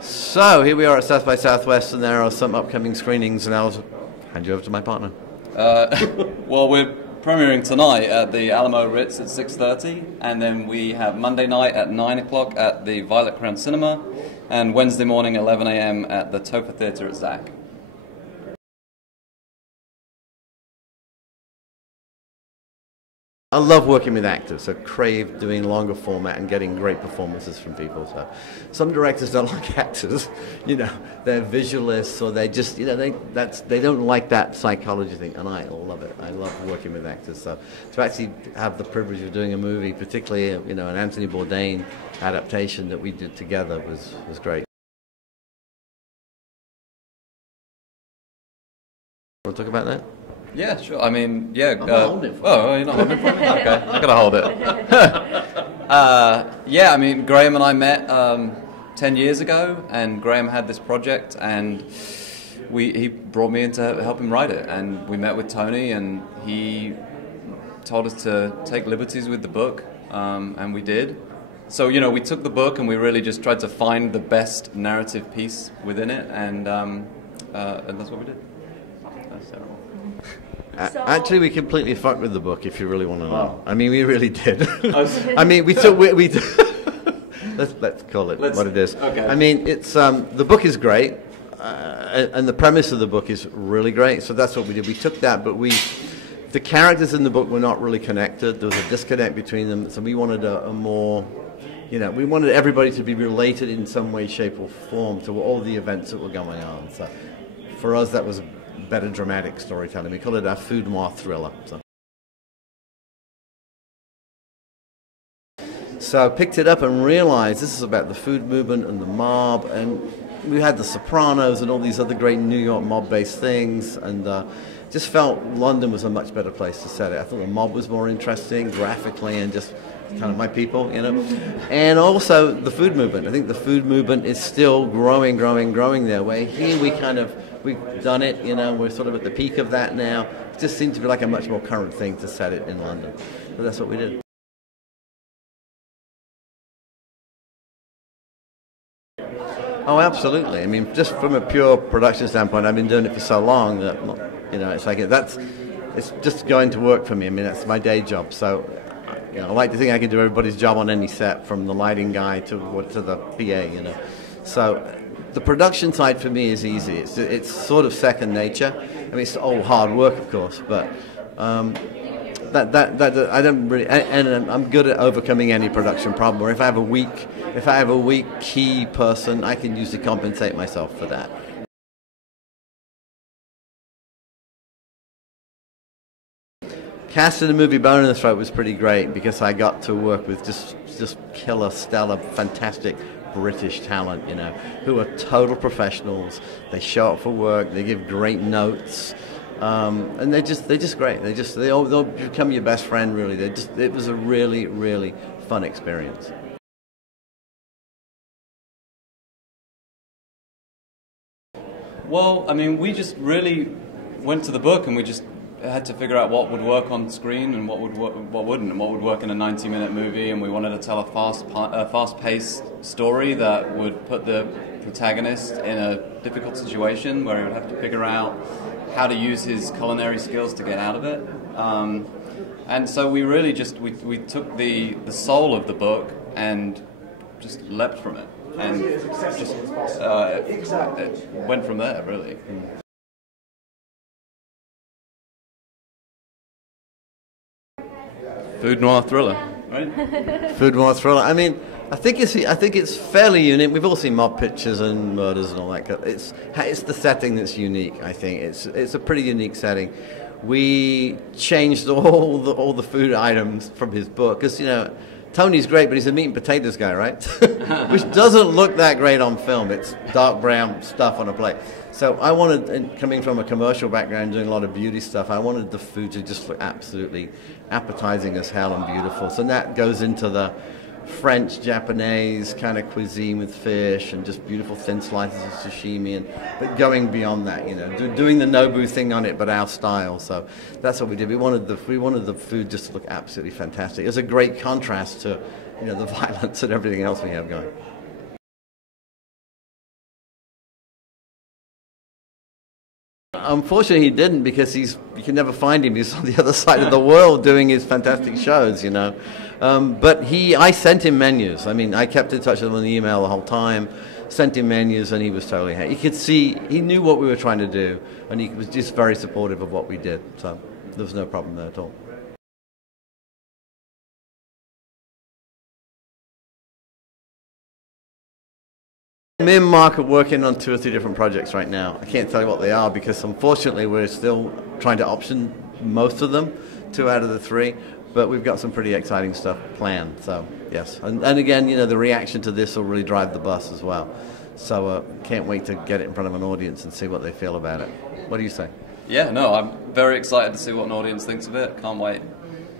So here we are at South by Southwest, and there are some upcoming screenings, and I'll hand you over to my partner. Well, we're premiering tonight at the Alamo Ritz at 6:30, and then we have Monday night at 9 o'clock at the Violet Crown Cinema, and Wednesday morning 11 a.m. at the Topher Theatre at Zach. I love working with actors, so crave doing longer format and getting great performances from people. So some directors don't like actors, they're visualists, or they just, they don't like that psychology thing, and I love it. I love working with actors. So to actually have the privilege of doing a movie, particularly an Anthony Bourdain adaptation that we did together was great. Want to talk about that? Yeah, sure. I mean, yeah. I'm not holding it for you're not holding it for me? Okay, I'm going to hold it. Yeah, I mean, Graham and I met 10 years ago, and Graham had this project, and he brought me in to help him write it. And we met with Tony, and he told us to take liberties with the book, and we did. So, we took the book, and we really just tried to find the best narrative piece within it, and that's what we did. That's terrible. Actually, we completely fucked with the book, if you really want to know. I mean, we really did. I mean, we let's call it what it is. Okay. I mean, it's the book is great, and the premise of the book is really great. So that's what we did. We took that, but the characters in the book were not really connected. There was a disconnect between them. So we wanted a more, we wanted everybody to be related in some way, shape, or form to all the events that were going on. So for us, that was better dramatic storytelling. We call it our food noir thriller. So I picked it up and realized this is about the food movement and the mob, and we had the Sopranos and all these other great New York mob-based things, and just felt London was a much better place to set it. I thought the mob was more interesting graphically and just kind of my people, and also the food movement. I think the food movement is still growing there. Where here we've done it, we're sort of at the peak of that now. It just seemed to be like a much more current thing to set it in London. So that's what we did. Oh, absolutely. I mean, just from a pure production standpoint, I've been doing it for so long that, it's like it's just going to work for me. I mean, that's my day job. So, I like to think I can do everybody's job on any set, from the lighting guy to the PA. So, the production side for me is easy. It's sort of second nature. I mean, it's all hard work, of course, but that I don't really. And I'm good at overcoming any production problem. Or if I have a weak key person, I can usually compensate myself for that. Cast in the movie Bone in the Throat was pretty great because I got to work with just killer, stellar, fantastic British talent, who are total professionals. They show up for work. They give great notes, and they're just great. They'll become your best friend. Really, it was a really, really fun experience. Well, I mean, we just really went to the book, and we just had to figure out what would work on screen and what wouldn't, and what would work in a 90-minute movie. And we wanted to tell a fast-paced story that would put the protagonist in a difficult situation where he would have to figure out how to use his culinary skills to get out of it. And so we really we took the soul of the book and just leapt from it, and just it went from there, really. Food noir thriller, right? Food noir thriller. I mean, I think it's fairly unique. We've all seen mob pictures and murders and all that. It's the setting that's unique. I think it's a pretty unique setting. We changed all the food items from his book because Tony's great, but he's a meat and potatoes guy, right? Which doesn't look that great on film. It's dark brown stuff on a plate. So I wanted, and coming from a commercial background, doing a lot of beauty stuff, I wanted the food to just look absolutely appetizing as hell and beautiful. So that goes into the French, Japanese kind of cuisine with fish and just beautiful thin slices of sashimi, but going beyond that, doing the Nobu thing on it, but our style. So that's what we did. We wanted the food just to look absolutely fantastic. It was a great contrast to, the violence and everything else we have going. unfortunately, he didn't, because you can never find him. He's on the other side of the world doing his fantastic shows, you know. But I sent him menus. I mean, I kept in touch with him on email the whole time, sent him menus, and he was totally happy. You could see he knew what we were trying to do, and he was just very supportive of what we did. So there was no problem there at all. Me and Mark are working on 2 or 3 different projects right now. I can't tell you what they are, because unfortunately we're still trying to option most of them, 2 out of the 3. But we've got some pretty exciting stuff planned. So yes, and again, you know, the reaction to this will really drive the bus as well. So can't wait to get it in front of an audience and see what they feel about it. What do you say? Yeah, no, I'm very excited to see what an audience thinks of it. Can't wait.